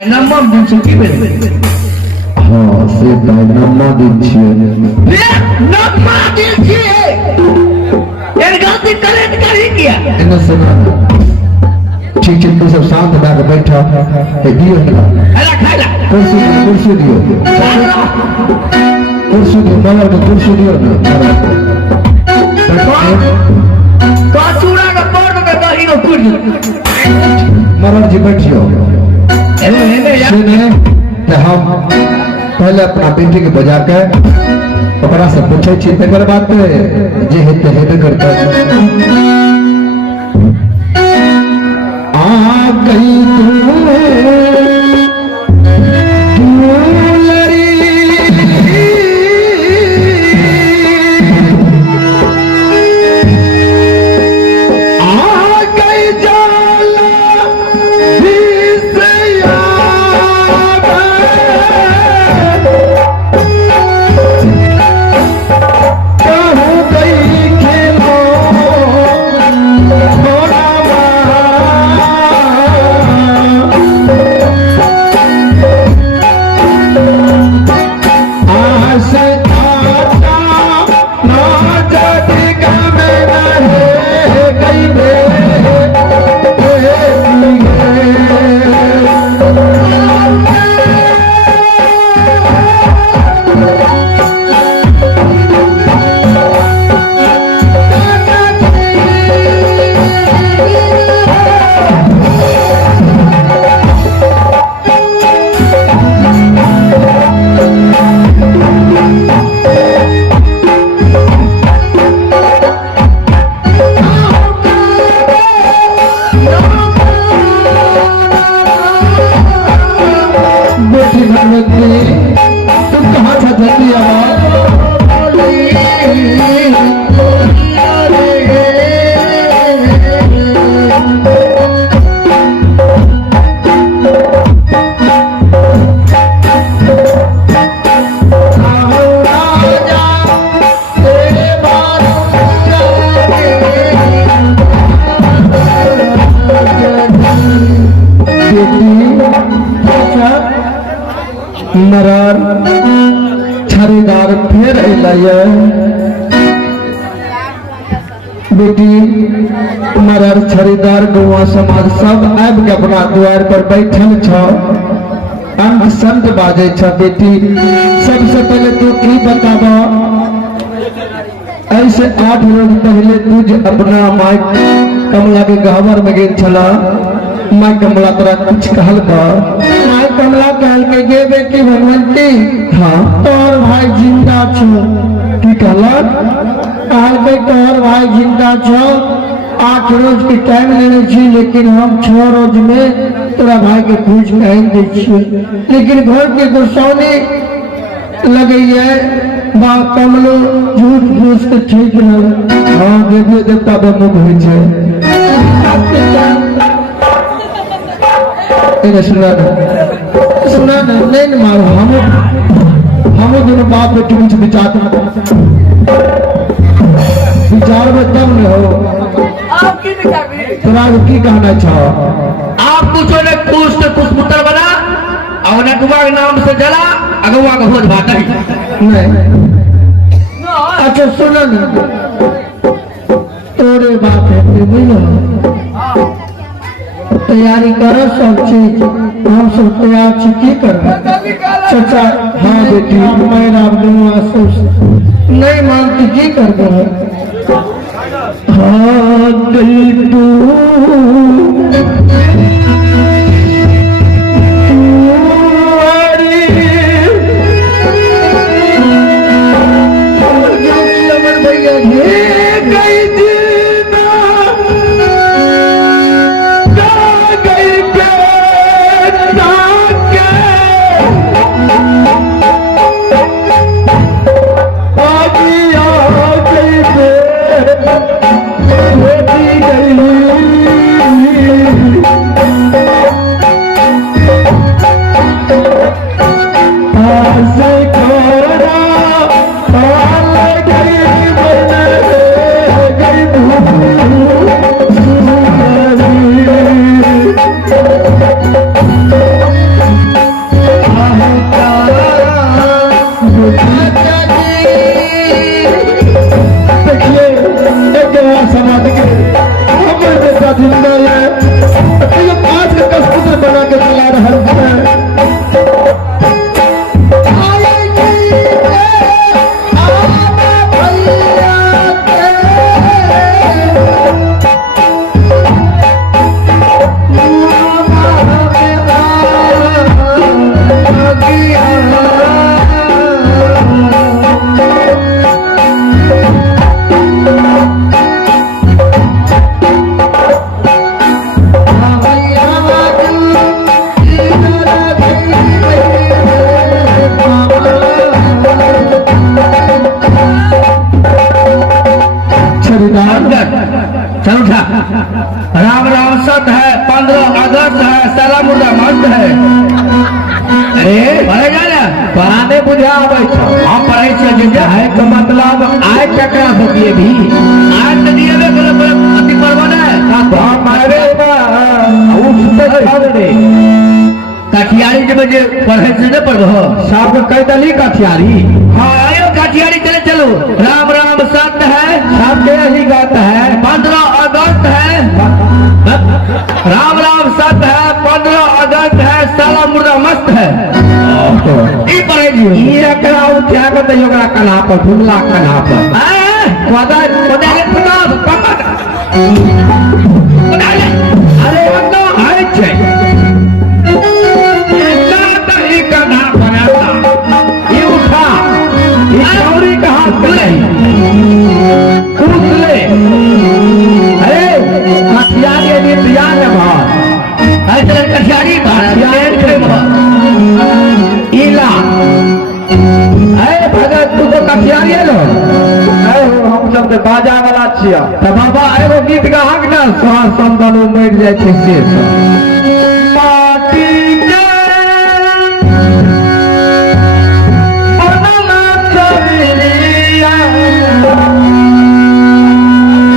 नम्मा दिन छुट्टी पे हाँ से नम्मा दिन छिए नम्मा दिन छिए यार गलती करे तो कर ही किया इन्हें सुना ठीक ठीक तो सब शांत बैठ बैठा है दियो अला खाला कुर्सी दियो बाबा को कुर्सी दियो ना तो चूड़ा का पौड़ के दही को कुर्सी महाराज जी बैठियो सुने हम पहले अपना बेटी के बजा के ओकरा से पूछे छी तकर बात जे हेते करता आ गई तुम कहाँ था जल्दी मरार छरीदार फिर बेटी मरार छरीदार गौवा समाज सब आब के अपना द्वार पर बैठल छ संत बाजे छ बेटी सबसे पहले तू की बतावा ऐसे 8 रोज पहले तुझ अपना माई कमला के गहवर में गेल छला माई कमला तोरा कुछ कहल का माई कमला कहल के गे बेटी भगवंती हाँ तोर भाई जिंदा छो की कहला कहल के तोर भाई जिंदा छो 8 रोज के टाइम लेने छी लेकिन हम 6 रोज में तोरा भाई के खोज कह दे छी लेकिन घर के गोसाउने लगे है बा कमलो झूठ फूस के ठीक न हाँ देवी देवता बेमुख होइ छै सुना नहीं मारो हम दोनों बाप बेटी कुछ विचार में तब न हो आपकी तोरा की कहना चाहो आप कुछ ने कुछ तो कुछ पुत्र बना और नटुआ के नाम से जला अगुआ का भोज भाता ही नहीं अच्छा सुना ना तोरे बाप है बुझलो तैयारी करो सब चीज हम सब तैयार छी की करबे चाचा हाँ बेटी मेरा नहीं मानती की करबे हाँ दिल तू मुर्दा मस्त है। अरे पढ़े जा ना पढ़ाने बुझा आवे छ हम पढ़े छे जे है तो मतलब आय केकरा से दिए भी आज तो दिए बे गलत अति परवा ना हम मारे बा उठते खड़े काठियारी जब जे पढ़े से न पढ़ो साहब कह दली कठियारी हाँ आयो काठियारी चले चलो राम राम सत्य है साहब के यही गाता है 15 अगस्त है राम राम सत्य है 15 अगस्त है साला मुर्दा मस्त है ई पढ़े जी ई एकरा उठा के दे ओकरा कन्हा पर फुमला कन्हा पर वादा वादा के पुता पकड़ अरे वादा है छे ऐसा ही कन्हा बनाता ये उठा ये चौरी का हाथ ले कूद ले अरे कठियारी ये बियान है बाहर ऐसे कठियारी भारत के इला अरे भगत तू तो कठियारी है लो हम सब तो बाजा वाला छिया तो बाबा एगो गीत गाहक ना स्वार संदलो मर जाय छै से माटी के बनला चलिया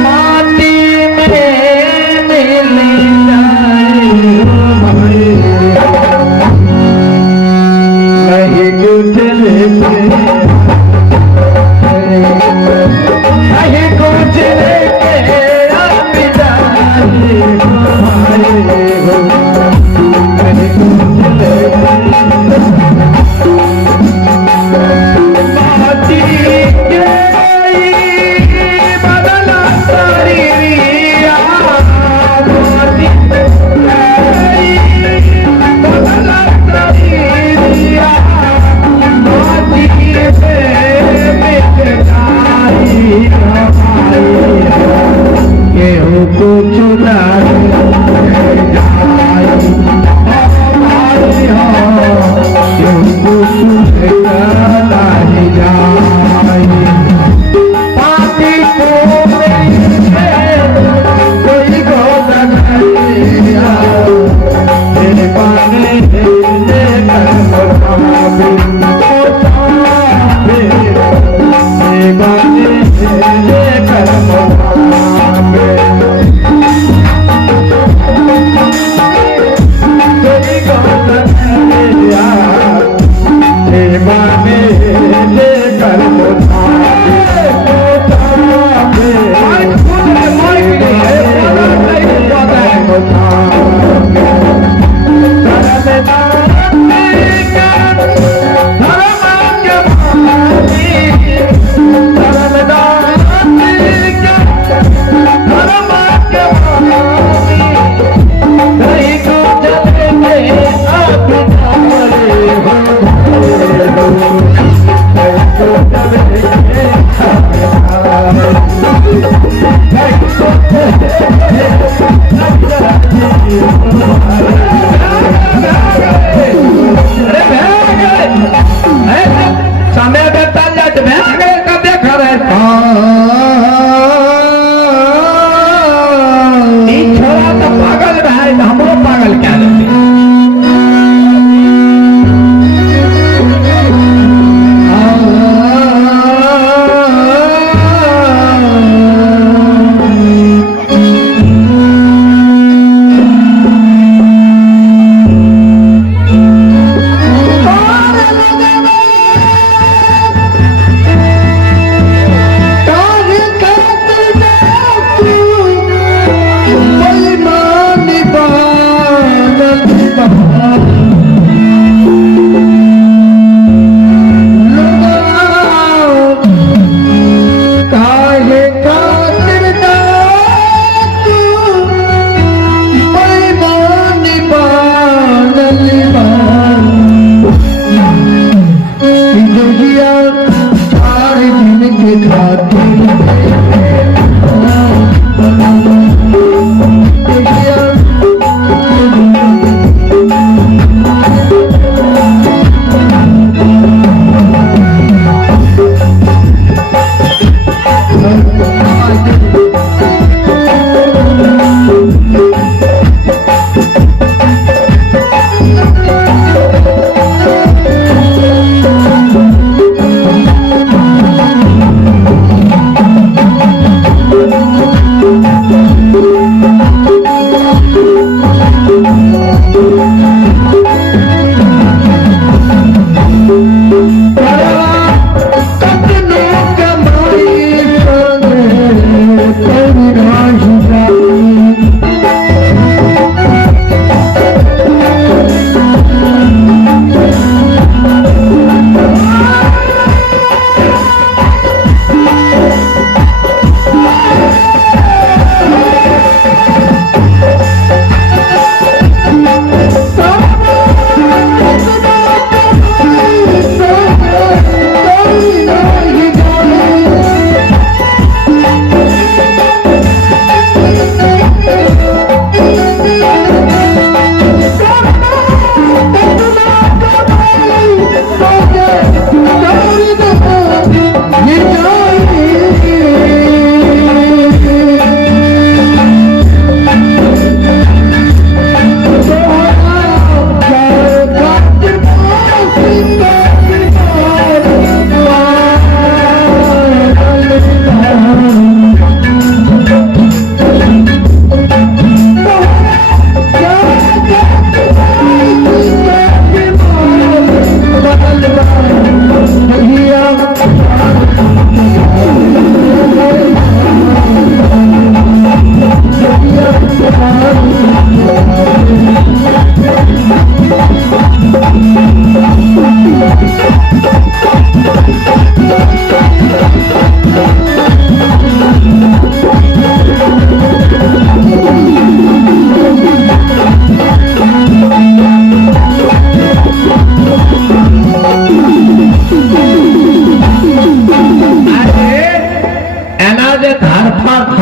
माटी में मिल जाए नहीं कुछ नहीं कुछ लेके आप जाए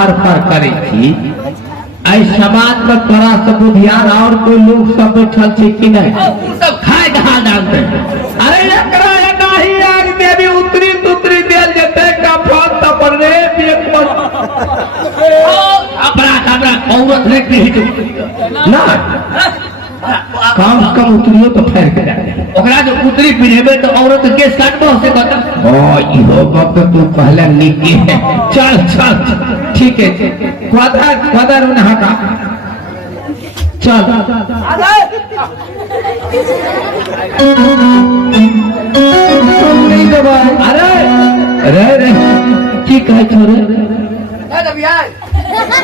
फर फर करे छी आई समाज में तोरा सब ध्यान और कोई लोग सब बैठल छै कि नहीं सब खाए खा डालते अरे एकरा नाही आग देवी उतरी तुतरी देल जते का फल तपर रे एक पर अपना औरत लेके ही ना कम से कम उतरियो तो फेर के ओकरा जो उतरी पिनेबे तो औरत के काटबो से बता ओ इहो बाप तू पहले निकी है चल चल ठीक है क्वादर उन हका चल नहीं दबाए अरे रे रे की कहे छोरे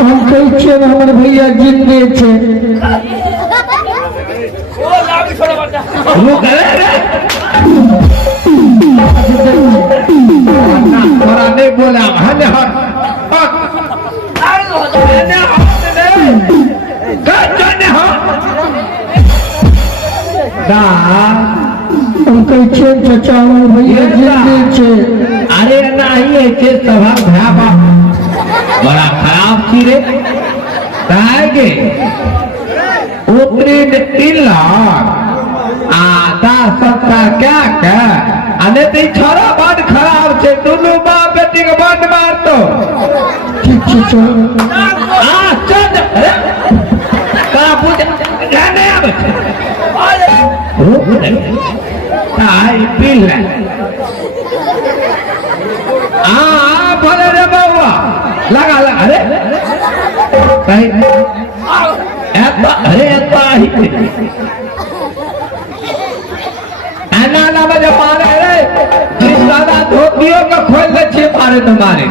हम कहै छियै हमर भैया जिंदे छै वो करे रे ना थोड़ा नहीं बोला हने हट हने हट का जाने हो दा हम कहै छियै चाचा हमर भैया जिंदे छै अरे नहीं है के सभा भाबा बड़ा खराब थी रे तागे उतरी 3 लाख आधा सत्ता क्या अने ते छोरा बड़ खराब छे दोनों बाप बेटी के बड़ मारतो ठीक छै चल चल अरे का पूछ जाने अब रुक आई पिल भले रे बाबा लगा अरे कहीं अरे ही ना जब मारे रे जिस दादा धोतियों का खोल दे मारे तुम्हारे